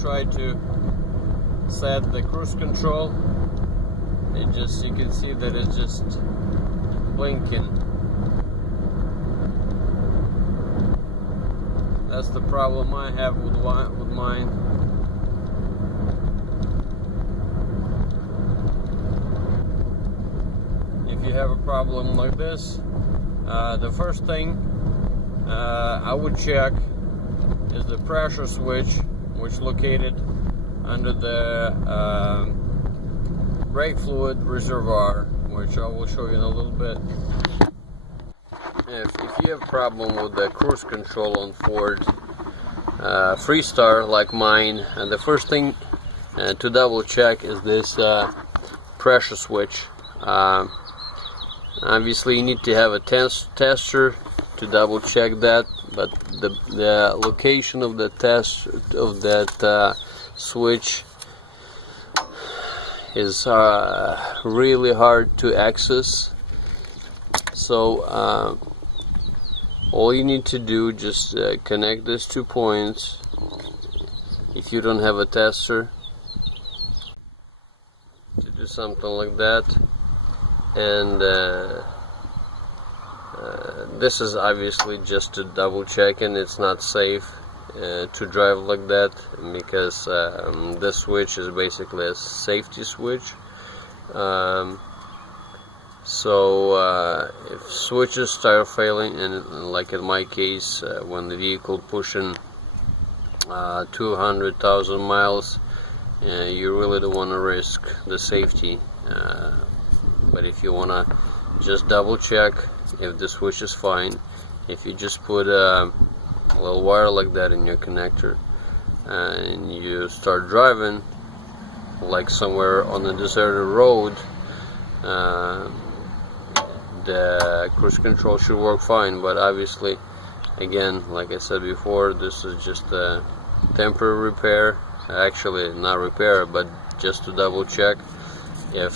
try to set the cruise control, you can see that it's just blinking. That's the problem I have with mine. If you have a problem like this, the first thing I would check is the pressure switch, which is located under the brake fluid reservoir, which I will show you in a little bit. If you have a problem with the cruise control on Ford Freestar like mine, the first thing to double check is this pressure switch. Obviously you need to have a tester to double check that, but the location of the test of that switch is really hard to access. So all you need to do, just connect these 2 points if you don't have a tester, to do something like that. And this is obviously just to double check, and it's not safe to drive like that, because this switch is basically a safety switch. So if switches start failing, and like in my case, when the vehicle pushing 200,000 miles, you really don't want to risk the safety. But if you want to just double check if the switch is fine, if you just put a little wire like that in your connector and you start driving like somewhere on a deserted road, the cruise control should work fine. But obviously, again, like I said before, this is just a temporary repair. Actually, not repair, but just to double check if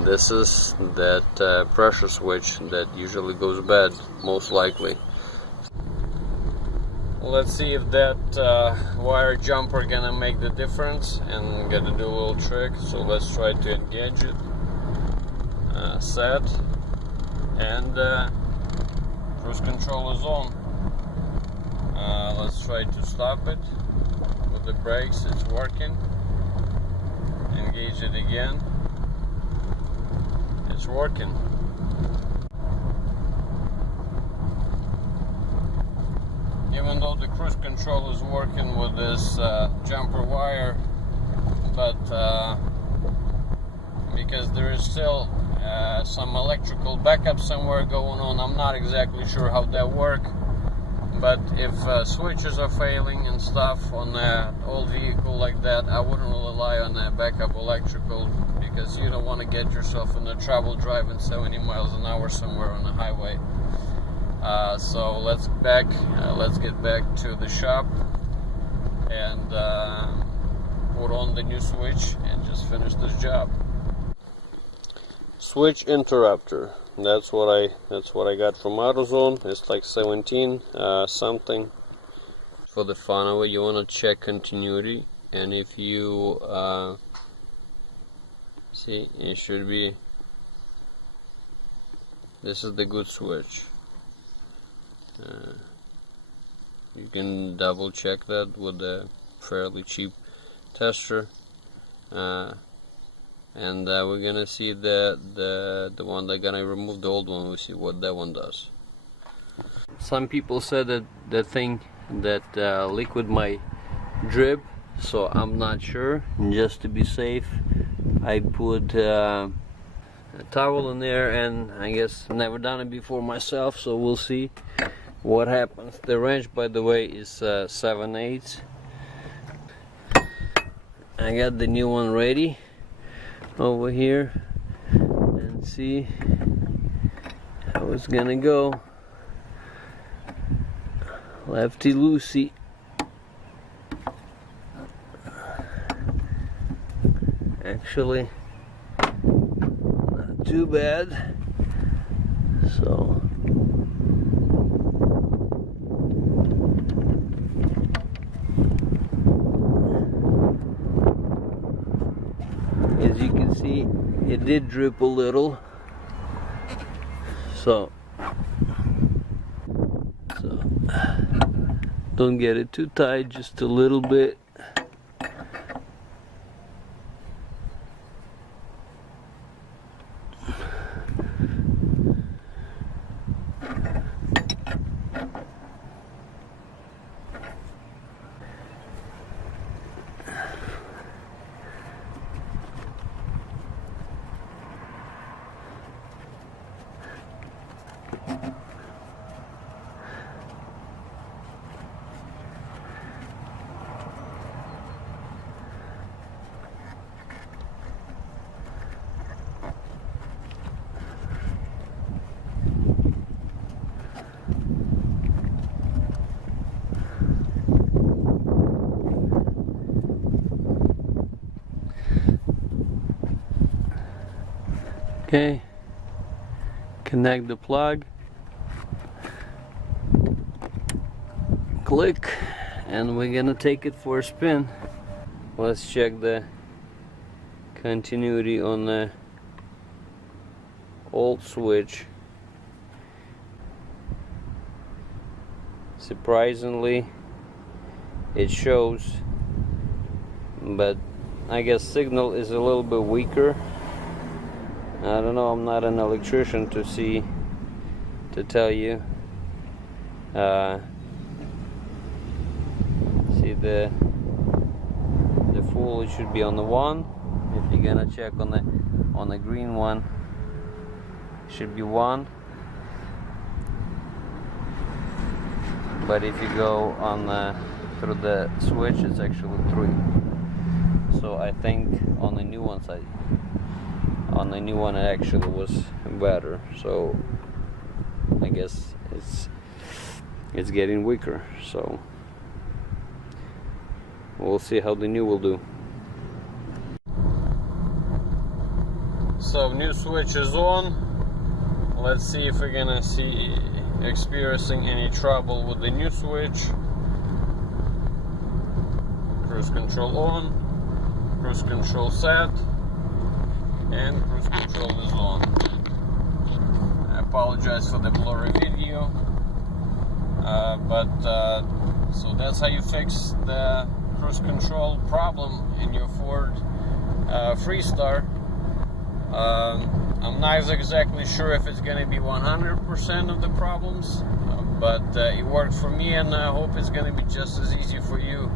this is that pressure switch that usually goes bad, most likely. Let's see if that wire jumper gonna make the difference, and gonna do a little trick. So let's try to engage it, set, and cruise control is on. Let's try to stop it with the brakes. It's working. Engage it again. It's working. Even though the cruise control is working with this jumper wire, but because there is still some electrical backup somewhere going on, I'm not exactly sure how that works. But if switches are failing and stuff on an old vehicle like that, I wouldn't rely on that backup electrical, because you don't want to get yourself into trouble driving 70 miles an hour somewhere on the highway. So let's get back to the shop and put on the new switch and just finish this job. Switch interrupter. That's what I got from AutoZone. It's like 17 something. For the fun of it, you want to check continuity, and if you see, it should be, this is the good switch. You can double check that with a fairly cheap tester, and we're gonna see the one that's gonna remove the old one. We'll see what that one does. Some people said that the thing that liquid might drip, so I'm not sure. Just to be safe, I put a towel in there, and I guess never done it before myself, so we'll see what happens. The wrench, by the way, is 7/8. I got the new one ready over here, and see how it's gonna go. Lefty loosey. Actually, not too bad. So it did drip a little, so don't get it too tight, just a little bit. Okay, connect the plug, click, and we're gonna take it for a spin. Let's check the continuity on the old switch. Surprisingly, it shows, but I guess signal is a little bit weaker. I don't know, I'm not an electrician to tell you. See the full, it should be on the 1. If you're gonna check on the green one, it should be 1. But if you go on through the switch, it's actually 3. So I think on the new one it actually was better. So I guess it's getting weaker. So we'll see how the new will do. So new switch is on. Let's see if we're gonna experiencing any trouble with the new switch. Cruise control on, cruise control set, and cruise control is on. I apologize for the blurry video, so that's how you fix the cruise control problem in your Ford Freestar. I'm not exactly sure if it's going to be 100% of the problems, but it worked for me, and I hope it's going to be just as easy for you.